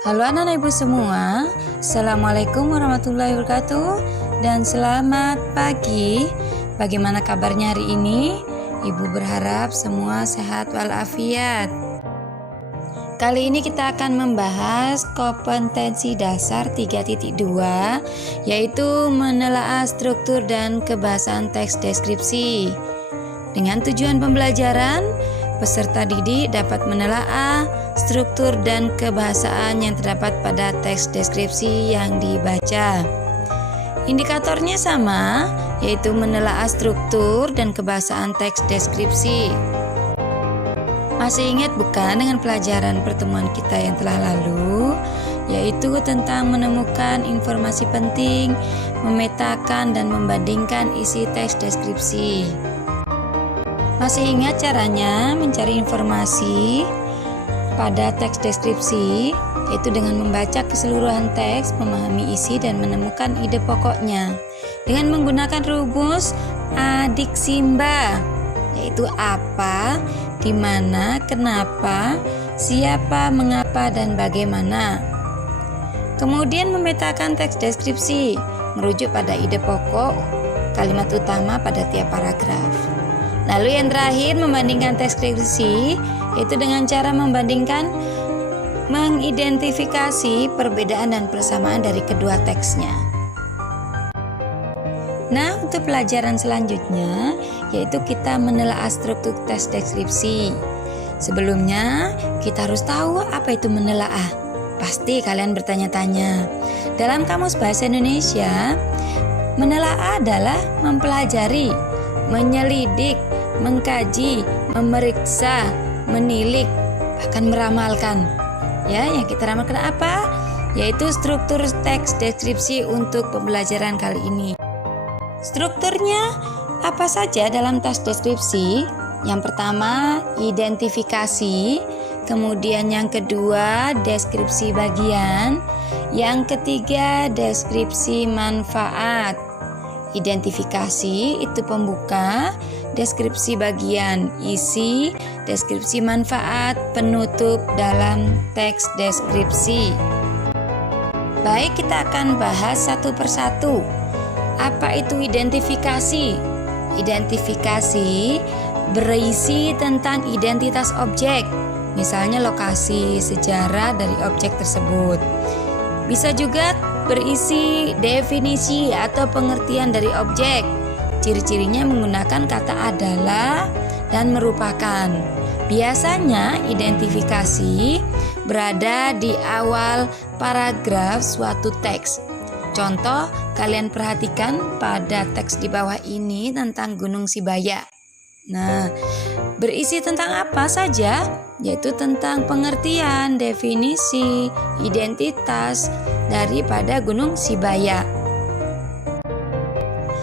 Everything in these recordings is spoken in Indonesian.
Halo anak-anak ibu semua, Assalamualaikum warahmatullahi wabarakatuh dan selamat pagi. Bagaimana kabarnya hari ini? Ibu berharap semua sehat walafiat. Kali ini kita akan membahas kompetensi dasar 3.2, yaitu menelaah struktur dan kebahasaan teks deskripsi. Dengan tujuan pembelajaran, peserta didik dapat menelaah struktur dan kebahasaan yang terdapat pada teks deskripsi yang dibaca. Indikatornya sama, yaitu menelaah struktur dan kebahasaan teks deskripsi. Masih ingat bukan dengan pelajaran pertemuan kita yang telah lalu, yaitu tentang menemukan informasi penting, memetakan dan membandingkan isi teks deskripsi. Masih ingat caranya mencari informasi pada teks deskripsi, yaitu dengan membaca keseluruhan teks, memahami isi dan menemukan ide pokoknya dengan menggunakan rumus Adiksimba, yaitu apa, di mana, kenapa, siapa, mengapa, dan bagaimana. Kemudian memetakan teks deskripsi, merujuk pada ide pokok, kalimat utama pada tiap paragraf. Lalu yang terakhir membandingkan teks deskripsi, yaitu dengan cara membandingkan, mengidentifikasi perbedaan dan persamaan dari kedua teksnya. Nah, untuk pelajaran selanjutnya, yaitu kita menelaah struktur teks deskripsi. Sebelumnya, kita harus tahu apa itu menelaah. Pasti kalian bertanya-tanya. Dalam Kamus Bahasa Indonesia, menelaah adalah mempelajari, menyelidik, mengkaji, memeriksa, menilik, bahkan meramalkan. Ya, yang kita ramalkan apa? Yaitu struktur teks deskripsi untuk pembelajaran kali ini. Strukturnya apa saja dalam teks deskripsi? Yang pertama, identifikasi. Kemudian yang kedua, deskripsi bagian. Yang ketiga, deskripsi manfaat. Identifikasi itu pembuka, deskripsi bagian isi, deskripsi manfaat penutup dalam teks deskripsi. Baik, kita akan bahas satu persatu. Apa itu identifikasi? Identifikasi berisi tentang identitas objek, misalnya lokasi, sejarah dari objek tersebut. Bisa juga berisi definisi atau pengertian dari objek. Ciri-cirinya menggunakan kata adalah dan merupakan. Biasanya identifikasi berada di awal paragraf suatu teks. Contoh, kalian perhatikan pada teks di bawah ini tentang Gunung Sibaya. Nah, berisi tentang apa saja? Yaitu tentang pengertian, definisi, identitas daripada Gunung Sibaya.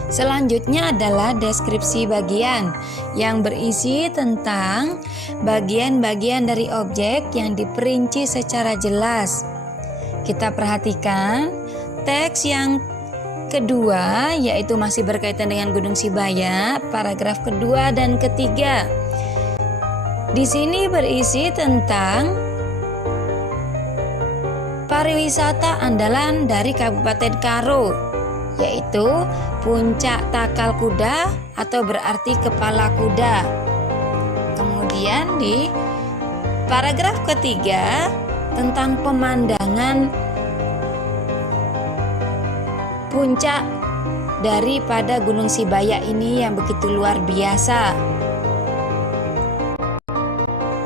Selanjutnya adalah deskripsi bagian yang berisi tentang bagian-bagian dari objek yang diperinci secara jelas. Kita perhatikan teks yang kedua, yaitu masih berkaitan dengan Gunung Sibaya, paragraf kedua dan ketiga. Di sini berisi tentang pariwisata andalan dari Kabupaten Karo, yaitu Puncak Takal Kuda atau berarti kepala kuda. Kemudian di paragraf ketiga tentang pemandangan puncak daripada Gunung Sibaya ini yang begitu luar biasa.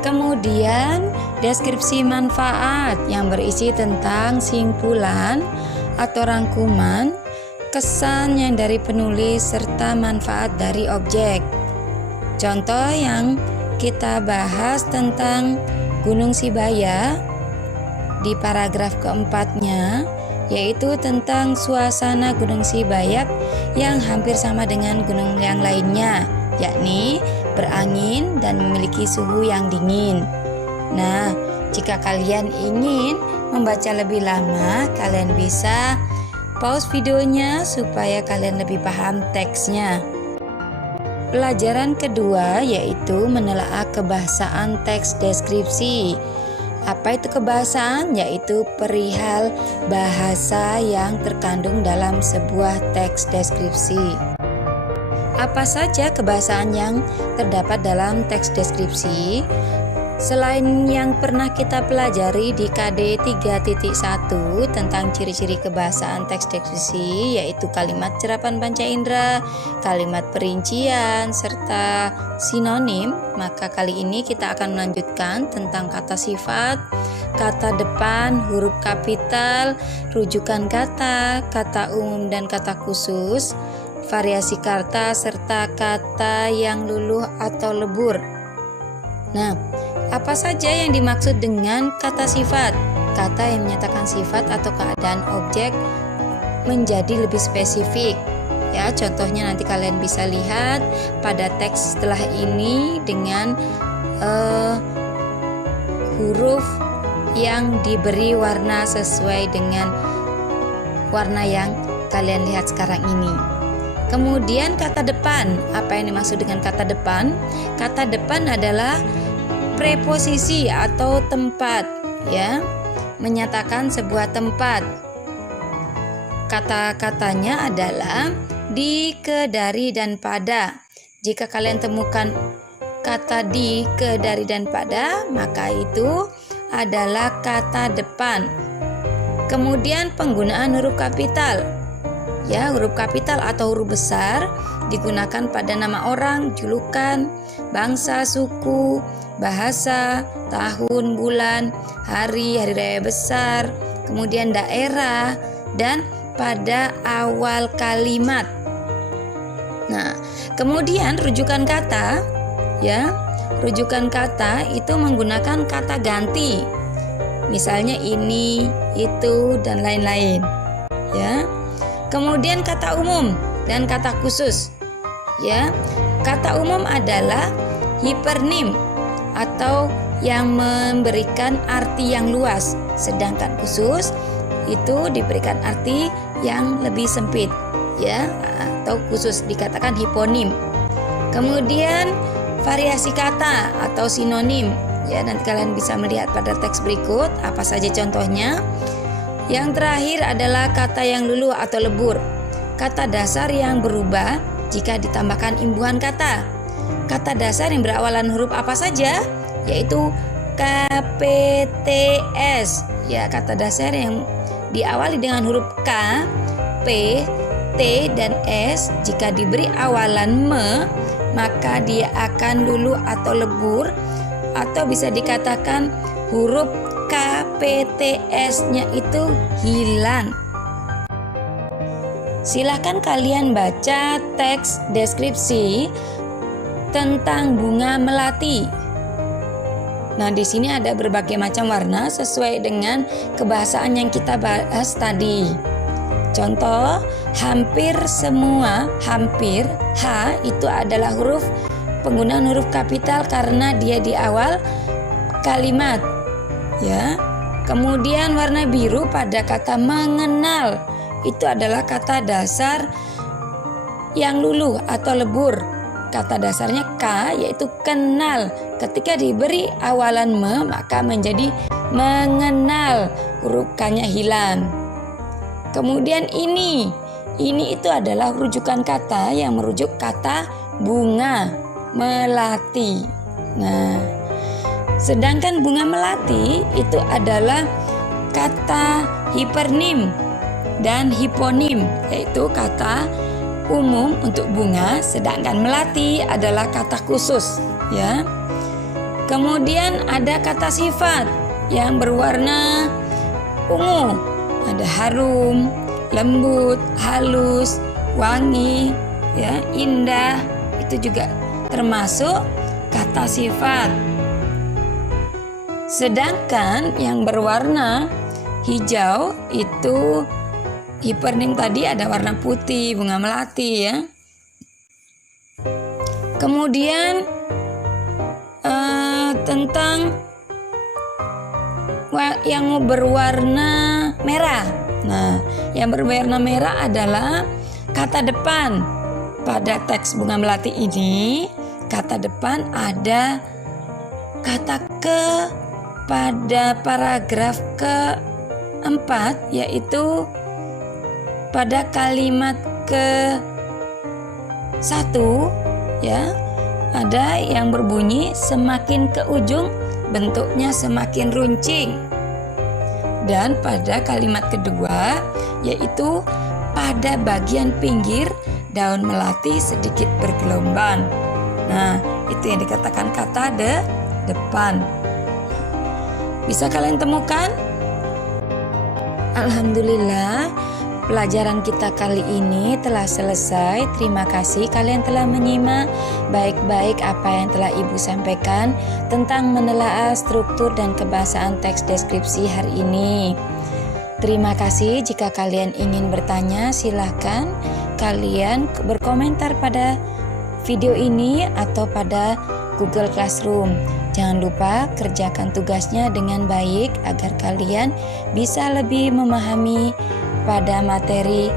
Kemudian deskripsi manfaat yang berisi tentang simpulan atau rangkuman kesan yang dari penulis serta manfaat dari objek. Contoh yang kita bahas tentang Gunung Sibaya di paragraf keempatnya, yaitu tentang suasana Gunung Sibaya yang hampir sama dengan gunung yang lainnya, yakni berangin dan memiliki suhu yang dingin. Nah, jika kalian ingin membaca lebih lama, kalian bisa pause videonya supaya kalian lebih paham teksnya. Pelajaran kedua yaitu menelaah kebahasaan teks deskripsi. Apa itu kebahasaan? Yaitu perihal bahasa yang terkandung dalam sebuah teks deskripsi. Apa saja kebahasaan yang terdapat dalam teks deskripsi? Selain yang pernah kita pelajari di KD 3.1 tentang ciri-ciri kebahasaan teks deskripsi, yaitu kalimat serapan panca indera, kalimat perincian, serta sinonim, maka kali ini kita akan melanjutkan tentang kata sifat, kata depan, huruf kapital, rujukan kata, kata umum dan kata khusus, variasi kata, serta kata yang luluh atau lebur. Nah, apa saja yang dimaksud dengan kata sifat? Kata yang menyatakan sifat atau keadaan objek menjadi lebih spesifik. Ya, contohnya nanti kalian bisa lihat pada teks setelah ini dengan huruf yang diberi warna sesuai dengan warna yang kalian lihat sekarang ini. Kemudian kata depan. Apa yang dimaksud dengan kata depan? Kata depan adalah preposisi atau tempat, ya, menyatakan sebuah tempat. Kata-katanya adalah di, ke, dari, dan pada. Jika kalian temukan kata di, ke, dari, dan pada, maka itu adalah kata depan. Kemudian penggunaan huruf kapital. Ya, huruf kapital atau huruf besar digunakan pada nama orang, julukan, bangsa, suku, bahasa, tahun, bulan, hari raya besar, kemudian daerah, dan pada awal kalimat. Nah, kemudian rujukan kata, ya, rujukan kata itu menggunakan kata ganti. Misalnya ini, itu, dan lain-lain. Ya. Kemudian kata umum dan kata khusus. Ya. Kata umum adalah hipernim atau yang memberikan arti yang luas, sedangkan khusus itu diberikan arti yang lebih sempit, ya, atau khusus dikatakan hiponim. Kemudian variasi kata atau sinonim, ya, nanti kalian bisa melihat pada teks berikut apa saja contohnya. Yang terakhir adalah kata yang luluh atau lebur, kata dasar yang berubah jika ditambahkan imbuhan kata. Kata dasar yang berawalan huruf apa saja? Yaitu KPTS, ya, kata dasar yang diawali dengan huruf K, P, T, dan S. Jika diberi awalan me, maka dia akan luluh atau lebur, atau bisa dikatakan huruf KPTS-nya itu hilang. Silahkan kalian baca teks deskripsi tentang bunga melati. Nah, di sini ada berbagai macam warna sesuai dengan kebahasaan yang kita bahas tadi. Contoh, hampir semua, hampir, H itu adalah huruf penggunaan huruf kapital karena dia di awal kalimat. Ya. Kemudian warna biru pada kata mengenal itu adalah kata dasar yang luluh atau lebur. Kata dasarnya K, yaitu kenal. Ketika diberi awalan me, maka menjadi mengenal, huruf K-nya hilang. Kemudian ini itu adalah rujukan kata yang merujuk kata bunga melati. Nah, sedangkan bunga melati itu adalah kata hipernim dan hiponim, yaitu kata umum untuk bunga, sedangkan melati adalah kata khusus, ya. Kemudian ada kata sifat yang berwarna ungu. Ada harum, lembut, halus, wangi, ya, indah. Itu juga termasuk kata sifat. Sedangkan yang berwarna hijau itu hipernim, tadi ada warna putih, bunga melati, ya. Kemudian tentang yang berwarna merah. Nah, yang berwarna merah adalah kata depan. Pada teks bunga melati ini, kata depan ada kata ke, pada paragraf keempat, yaitu pada kalimat ke-1 ya, ada yang berbunyi semakin ke ujung bentuknya semakin runcing. Dan pada kalimat kedua, yaitu pada bagian pinggir daun melati sedikit bergelombang. Nah, itu yang dikatakan kata depan. Bisa kalian temukan? Alhamdulillah, pelajaran kita kali ini telah selesai. Terima kasih kalian telah menyimak baik-baik apa yang telah Ibu sampaikan tentang menelaah struktur dan kebahasaan teks deskripsi hari ini. Terima kasih. Jika kalian ingin bertanya, silahkan kalian berkomentar pada video ini atau pada Google Classroom. Jangan lupa kerjakan tugasnya dengan baik agar kalian bisa lebih memahami pada materi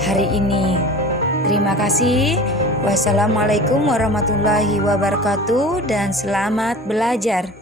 hari ini. Terima kasih. Wassalamualaikum warahmatullahi wabarakatuh dan selamat belajar.